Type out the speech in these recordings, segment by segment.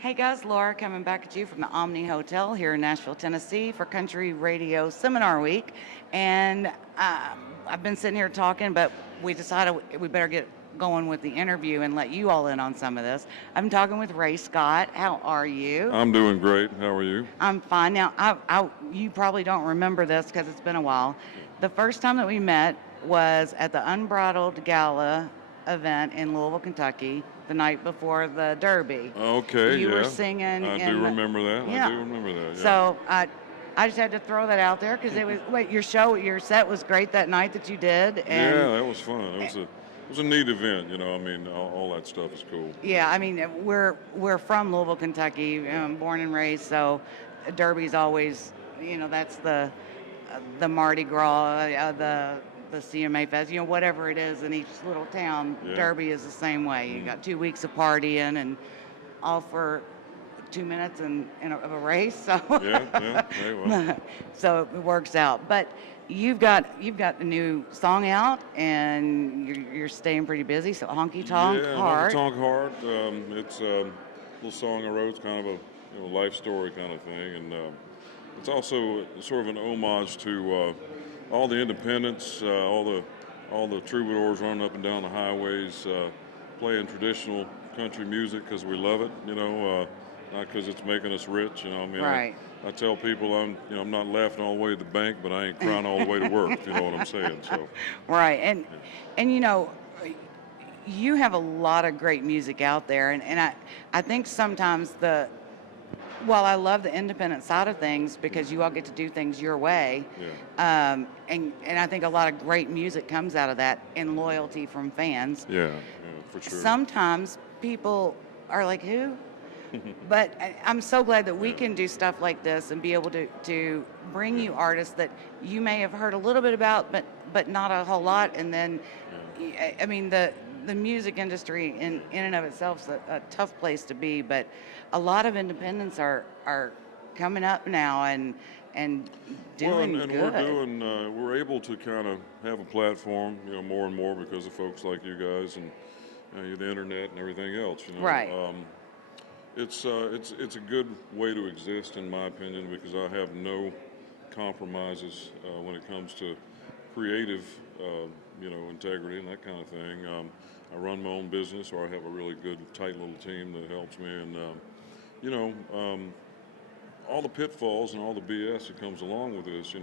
Hey guys, Laura coming back at you from the Omni Hotel here in Nashville, Tennessee for Country Radio Seminar Week. And I've been sitting here talking, but we decided we better get going with the interview and let you all in on some of this. I'm talking with Ray Scott. How are you? I'm doing great. How are you? I'm fine. Now, you probably don't remember this because it's been a while. The first time that we met was at the Unbridled Gala event in Louisville, Kentucky, the night before the Derby. Okay, You yeah. were singing. I do remember that. Yeah. I do remember that. Yeah. So I just had to throw that out there because it was your set was great that night that you did. And yeah, that was fun. It was a neat event. You know, I mean, all that stuff is cool. yeah, I mean, we're from Louisville, Kentucky, born and raised. So Derby's always, that's the Mardi Gras, the CMA Fest, whatever it is in each little town. Yeah. Derby is the same way. You got 2 weeks of partying and all for 2 minutes of a race. So Yeah. Hey, well. so it works out. But you've got a new song out and you're staying pretty busy. So Honky Tonk Heart. Honky Tonk Heart. It's a little song I wrote. It's kind of a life story kind of thing, and it's also sort of an homage to all the independents, all the troubadours running up and down the highways, playing traditional country music because we love it. Not because it's making us rich. I mean, Right. I tell people I'm not laughing all the way to the bank, but I ain't crying all the way to work. If you know what I'm saying. So. Right, and you have a lot of great music out there, and I think sometimes while I love the independent side of things because you all get to do things your way, Yeah. and I think a lot of great music comes out of that and loyalty from fans. Yeah, for sure. Sometimes people are like, who? But I'm so glad that we can do stuff like this and be able to bring you artists that you may have heard a little bit about, but not a whole lot. And then, I mean, the music industry in and of itself is a tough place to be, but a lot of independents are coming up now and doing and good. we're able to kind of have a platform, more and more because of folks like you guys and the internet and everything else. Right. It's a good way to exist, in my opinion, because I have no compromises when it comes to creative, integrity and that kind of thing. I run my own business, or I have a really good, tight little team that helps me, and all the pitfalls and all the BS that comes along with this,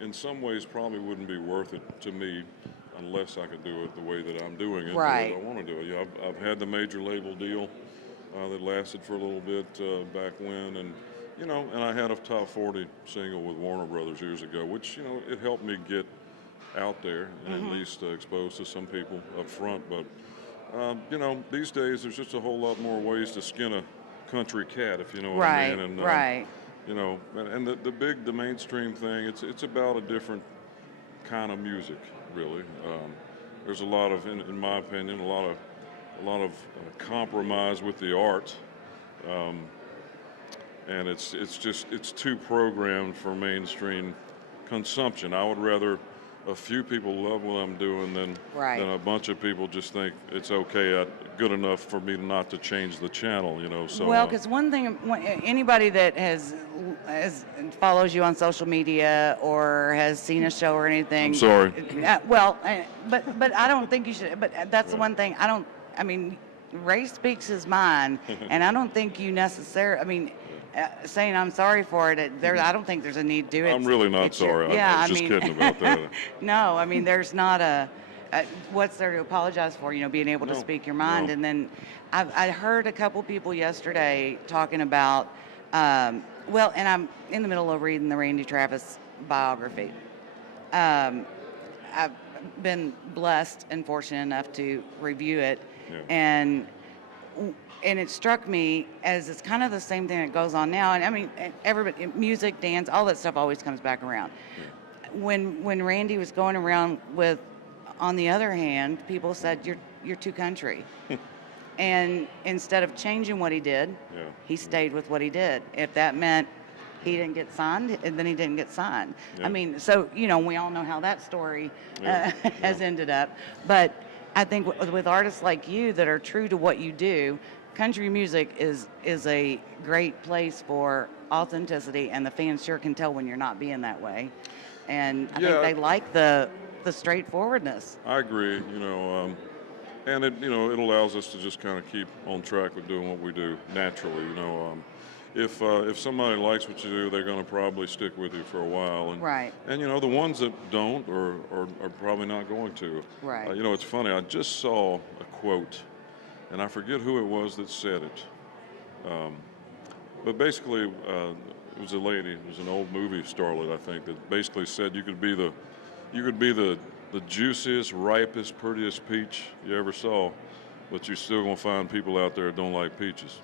in some ways probably wouldn't be worth it to me unless I could do it the way that I'm doing it, Right. the way I want to do it. I've had the major label deal that lasted for a little bit back when, and and I had a top 40 single with Warner Brothers years ago, which it helped me get out there and at least exposed to some people up front. But these days there's just a whole lot more ways to skin a country cat, if you know what I mean. And, right. And the mainstream thing, it's about a different kind of music, really. There's a lot of, in my opinion, a lot of compromise with the art, and it's too programmed for mainstream consumption. I would rather a few people love what I'm doing than a bunch of people just think it's okay, good enough for me not to change the channel. So Well, because one thing, anybody that follows you on social media or has seen a show or anything. I'm sorry. But I don't think you should. But that's the one thing I mean, Ray speaks his mind, and I don't think you necessarily. I mean, saying I'm sorry for it, I don't think there's a need to do it. I'm really not sorry. I was just kidding about that. No, I mean, there's not what's there to apologize for? Being able to speak your mind. No. And then I heard a couple people yesterday talking about, and I'm in the middle of reading the Randy Travis biography. I've been blessed and fortunate enough to review it, and it struck me as it's kind of the same thing that goes on now. And I mean, everybody, music, dance, all that stuff always comes back around. When Randy was going around with, on the other hand, people said you're too country, and instead of changing what he did, he stayed with what he did. If that meant he didn't get signed, and then he didn't get signed. I mean, so we all know how that story has ended up. But I think with artists like you that are true to what you do, country music is a great place for authenticity, and the fans sure can tell when you're not being that way. And I think Yeah, they like the straightforwardness. I agree. And it allows us to just kind of keep on track with doing what we do naturally. If somebody likes what you do, they're going to probably stick with you for a while. Right. And the ones that don't are probably not going to. Right. It's funny. I just saw a quote, and I forget who it was that said it. But basically, it was a lady. It was an old movie starlet, I think, that basically said you could be the juiciest, ripest, prettiest peach you ever saw, but you're still gonna find people out there that don't like peaches.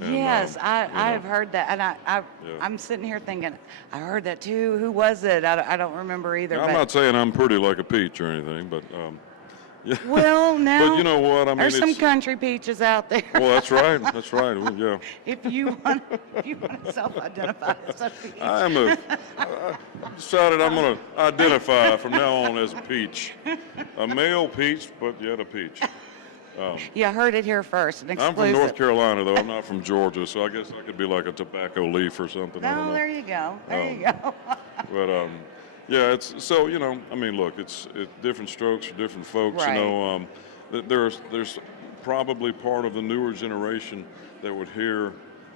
And, Yes, I you know, have heard that, and yeah. I'm sitting here thinking, I heard that too. Who was it? I don't remember either. Now, I'm but, not saying I'm pretty like a peach or anything, but yeah. well, now But you know what? I mean, there's some it's, country peaches out there. well, that's right. That's right. Well, yeah. if you want to self-identify as a peach. I decided I'm going to identify from now on as a peach. A male peach, but yet a peach. You heard it here first. An I'm exclusive. from North Carolina, though. I'm not from Georgia, so I guess I could be like a tobacco leaf or something. I don't No, know. there you go. There you go. But yeah, it's so I mean, look, it's different strokes for different folks. Right. There's probably part of the newer generation that would hear,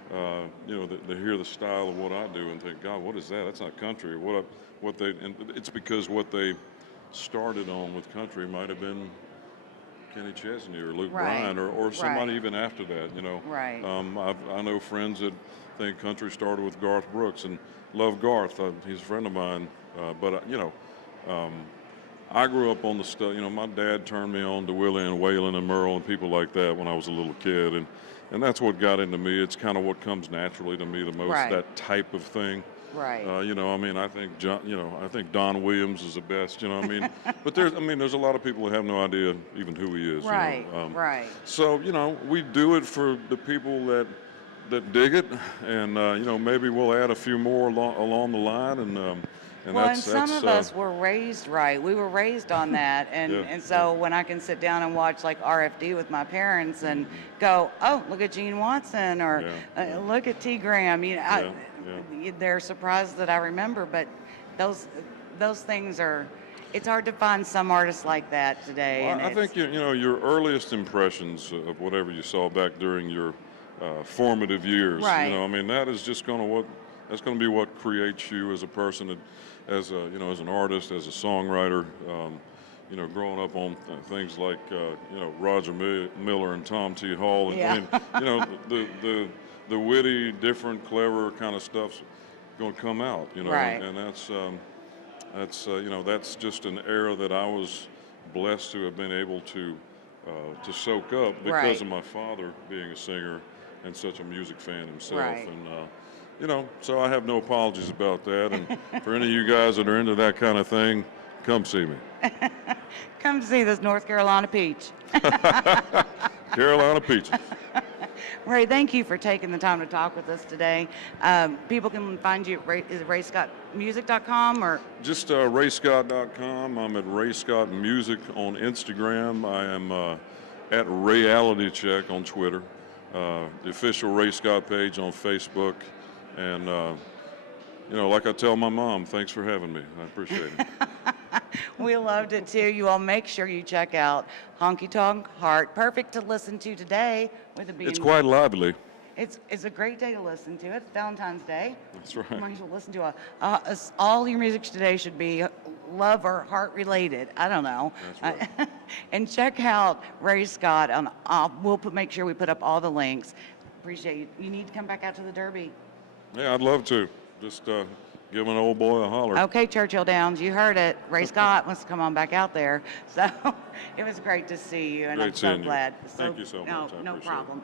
they hear the style of what I do and think, God, what is that? That's not country. And it's because what they started on with country might have been Kenny Chesney or Luke Right. Bryan or somebody Right. even after that. Right. I know friends that think country started with Garth Brooks and love Garth. He's a friend of mine. I grew up on the stuff. My dad turned me on to Willie and Waylon and Merle and people like that when I was a little kid, and that's what got into me. It's kind of what comes naturally to me the most. Right. That type of thing. Right. I think I think Don Williams is the best. But there's a lot of people that have no idea even who he is. Right. Right. So we do it for the people that dig it, and maybe we'll add a few more along the line, and Well, that's and some of us were raised right. We were raised on that, and Yeah, and so when I can sit down and watch like RFD with my parents and go, oh, look at Gene Watson, or Yeah. look at T. Graham. They're surprised that I remember, but those things are. It's hard to find some artists like that today. Well, and I think your earliest impressions of whatever you saw back during your formative years. Right. That is just that's going to be what creates you as a person, as an artist, as a songwriter. Growing up on things like Roger Miller and Tom T. Hall, and Yeah. the witty, different, clever kind of stuff's going to come out. Right. And that's just an era that I was blessed to have been able to soak up because Right. of my father being a singer and such a music fan himself. Right. And so I have no apologies about that. And for any of you guys that are into that kind of thing, come see me. Come see this North Carolina peach. Carolina Peaches. Ray, thank you for taking the time to talk with us today. People can find you at is it rayscottmusic.com or? Just rayscott.com. I'm at Ray Scott Music on Instagram. I am at Reality Check on Twitter. The official Ray Scott page on Facebook. And, like I tell my mom, thanks for having me. I appreciate it. We loved it too. You all make sure you check out Honky Tonk Heart. Perfect to listen to today with it being. It's quite lively. It's a great day to listen to. It's Valentine's Day. That's You right. might as well listen to all your music today should be love or heart related. I don't know. That's right. And check out Ray Scott. We'll make sure we put up all the links. Appreciate you. You need to come back out to the Derby. Yeah, I'd love to. Just give an old boy a holler. Okay, Churchill Downs, you heard it. Ray Scott wants to come on back out there. So it was great to see you, and Great I'm so seeing you. glad. Thank you so much. I No appreciate it. problem.